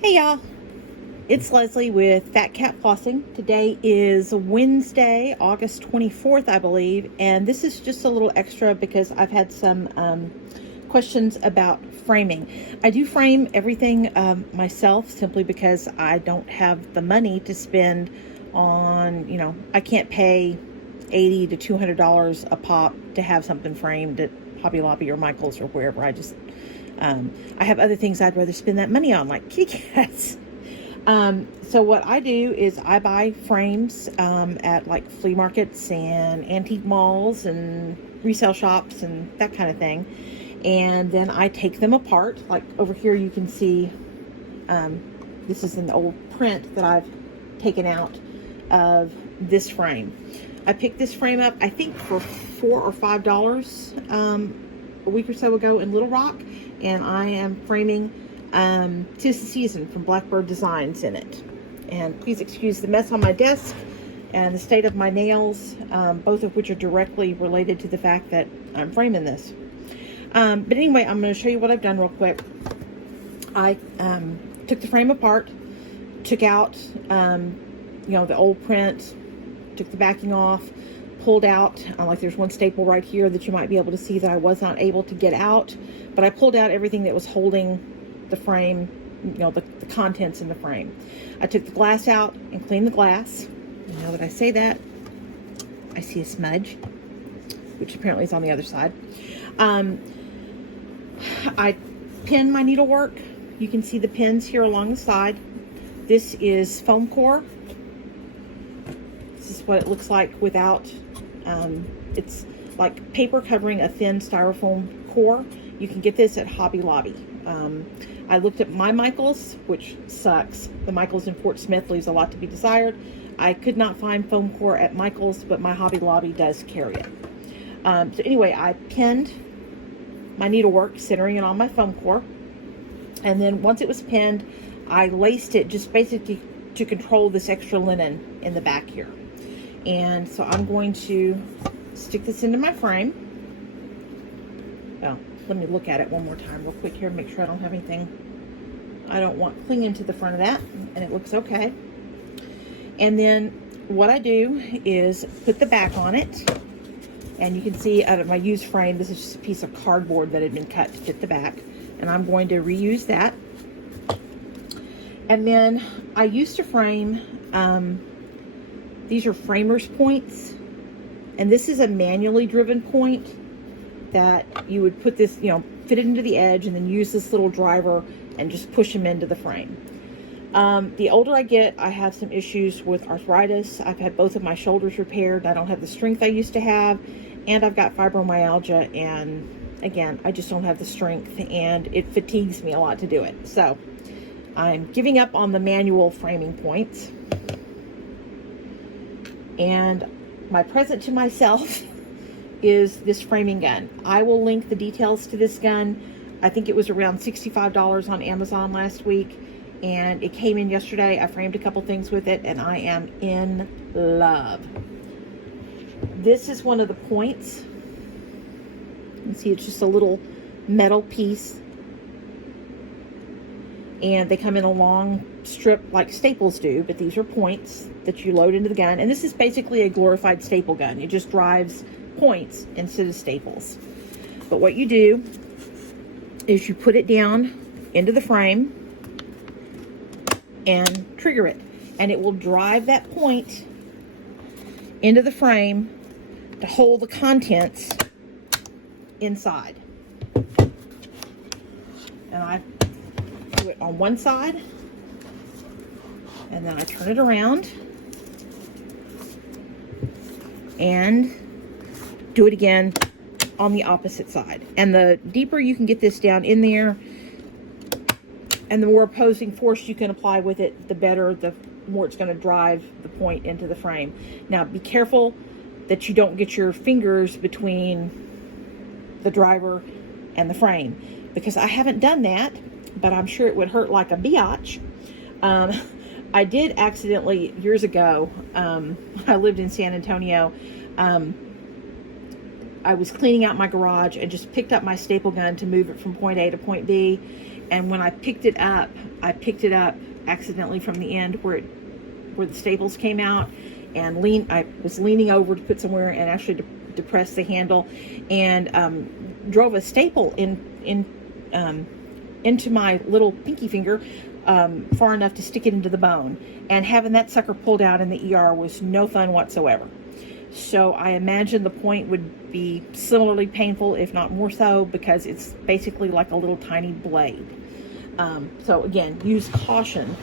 Hey y'all, it's Leslie with Phat Flossing. Today is Wednesday, August 24th, I believe, and this is just a little extra because I've had some questions about framing. I do frame everything myself simply because I don't have the money to spend on, I can't pay $80 to $200 a pop to have something framed at Hobby Lobby or Michael's or wherever. I have other things I'd rather spend that money on, like kitty cats. So what I do is I buy frames at like flea markets and antique malls and resale shops and that kind of thing. And then I take them apart. Like over here you can see, this is an old print that I've taken out of this frame. I picked this frame up, I think for $4 or $5 a week or so ago in Little Rock, and I am framing "'Tis the Season" from Blackbird Designs in it. And please excuse the mess on my desk and the state of my nails, both of which are directly related to the fact that I'm framing this. But anyway, I'm going to show you what I've done real quick. I took the frame apart, took out the old print, took the backing off, pulled out, like there's one staple right here that you might be able to see that I was not able to get out, but I pulled out everything that was holding the frame, the contents in the frame. I took the glass out and cleaned the glass. And now that I say that, I see a smudge, which apparently is on the other side. I pinned my needlework. You can see the pins here along the side. This is foam core. This is what it looks like without, it's like paper covering a thin styrofoam core. You can get this at Hobby Lobby. I looked at my Michael's, which sucks. The Michael's in Fort Smith leaves a lot to be desired. I could not find foam core at Michael's, but my Hobby Lobby does carry it. So anyway, I pinned my needlework, centering it on my foam core. And then once it was pinned, I laced it just basically to control this extra linen in the back here. And so I'm going to stick this into my frame. Oh, let me look at it one more time real quick here, make sure I don't have anything I don't want clinging to the front of that, and it looks okay. And then what I do is put the back on it, and you can see out of my used frame, this is just a piece of cardboard that had been cut to fit the back, and I'm going to reuse that. And then I used to frame, these are framers points, and this is a manually driven point that you would put this, fit it into the edge and then use this little driver and just push them into the frame. The older I get, I have some issues with arthritis. I've had both of my shoulders repaired. I don't have the strength I used to have, and I've got fibromyalgia, and again, I just don't have the strength, and it fatigues me a lot to do it. So I'm giving up on the manual framing points. And my present to myself is this framing gun. I will link the details to this gun. I think it was around $65 on Amazon last week, and it came in yesterday. I framed a couple things with it, and I am in love. This is one of the points. You can see it's just a little metal piece, and they come in a long strip like staples do, but these are points that you load into the gun, and this is basically a glorified staple gun. It just drives points instead of staples. But what you do is you put it down into the frame and trigger it, and it will drive that point into the frame to hold the contents inside. And I do it on one side, and then I turn it around and do it again on the opposite side. And the deeper you can get this down in there, and the more opposing force you can apply with it, the better, the more it's going to drive the point into the frame. Now, be careful that you don't get your fingers between the driver and the frame, because I haven't done that, but I'm sure it would hurt like a biatch. I did accidentally, years ago, I lived in San Antonio, I was cleaning out my garage and just picked up my staple gun to move it from point A to point B. And when I picked it up, I picked it up accidentally from the end where the staples came out, and I was leaning over to put somewhere and actually depress the handle, and drove a staple into my little pinky finger far enough to stick it into the bone. And having that sucker pulled out in the ER was no fun whatsoever. So I imagine the point would be similarly painful, if not more so, because it's basically like a little tiny blade. So again, use caution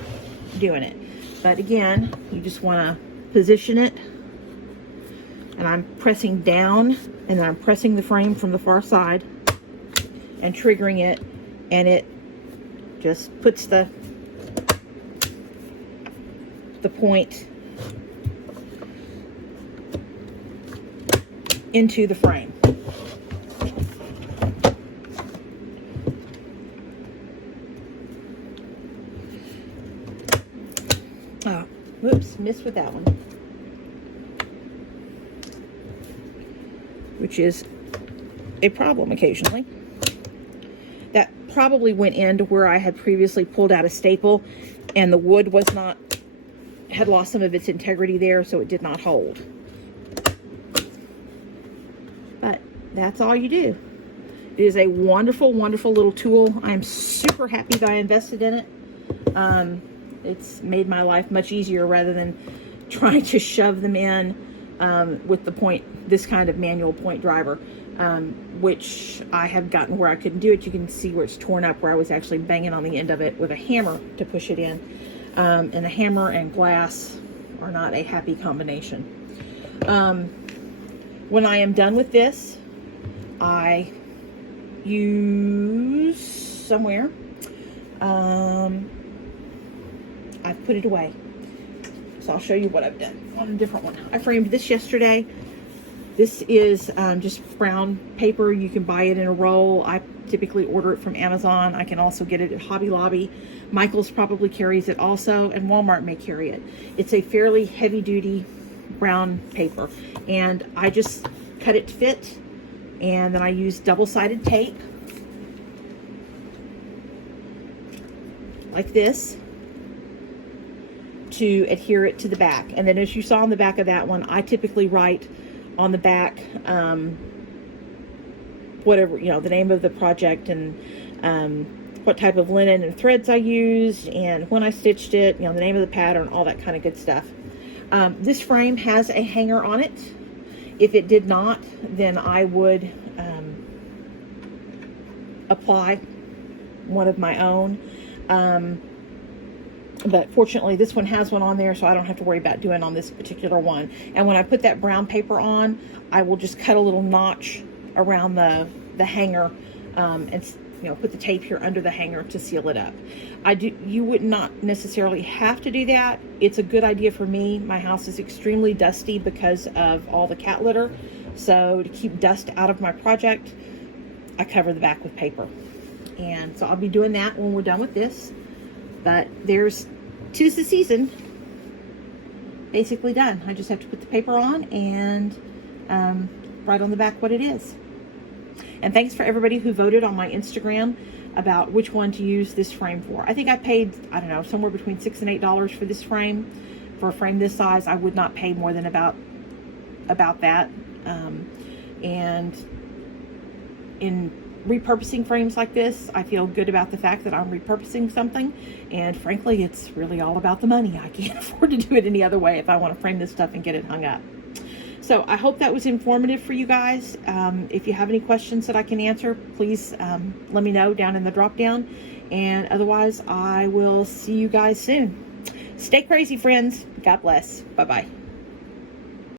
doing it. But again, you just want to position it, and I'm pressing down, and then I'm pressing the frame from the far side and triggering it, and it just puts the point into the frame. Oh, whoops, missed with that one. Which is a problem occasionally. That probably went into where I had previously pulled out a staple, and the wood had lost some of its integrity there, so it did not hold. But that's all you do. It is a wonderful, wonderful little tool. I'm super happy that I invested in it. It's made my life much easier rather than trying to shove them in with this kind of manual point driver, which I have gotten where I couldn't do it. You can see where it's torn up, where I was actually banging on the end of it with a hammer to push it in. And a hammer and glass are not a happy combination. When I am done with this, I use somewhere, I've put it away. So I'll show you what I've done on a different one. I framed this yesterday. This is just brown paper. You can buy it in a roll. I typically order it from Amazon. I can also get it at Hobby Lobby. Michael's probably carries it also, and Walmart may carry it. It's a fairly heavy-duty brown paper, and I just cut it to fit, and then I use double-sided tape like this to adhere it to the back. And then, as you saw on the back of that one, I typically write on the back whatever, the name of the project, and what type of linen and threads I used, and when I stitched it, the name of the pattern, all that kind of good stuff. This frame has a hanger on it. If it did not, then I would apply one of my own. But fortunately, this one has one on there, so I don't have to worry about doing on this particular one. And when I put that brown paper on, I will just cut a little notch around the hanger, and put the tape here under the hanger to seal it up. You would not necessarily have to do that. It's a good idea for me. My house is extremely dusty because of all the cat litter. So to keep dust out of my project, I cover the back with paper. And so I'll be doing that when we're done with this. But tis the season. Basically done. I just have to put the paper on and write on the back what it is. And thanks for everybody who voted on my Instagram about which one to use this frame for. I think I paid, I don't know, somewhere between $6 and $8 for this frame. For a frame this size, I would not pay more than about that. And in repurposing frames like this, I feel good about the fact that I'm repurposing something. And frankly, it's really all about the money. I can't afford to do it any other way if I want to frame this stuff and get it hung up. So I hope that was informative for you guys. If you have any questions that I can answer, please let me know down in the drop down. And otherwise, I will see you guys soon. Stay crazy, friends. God bless. Bye-bye.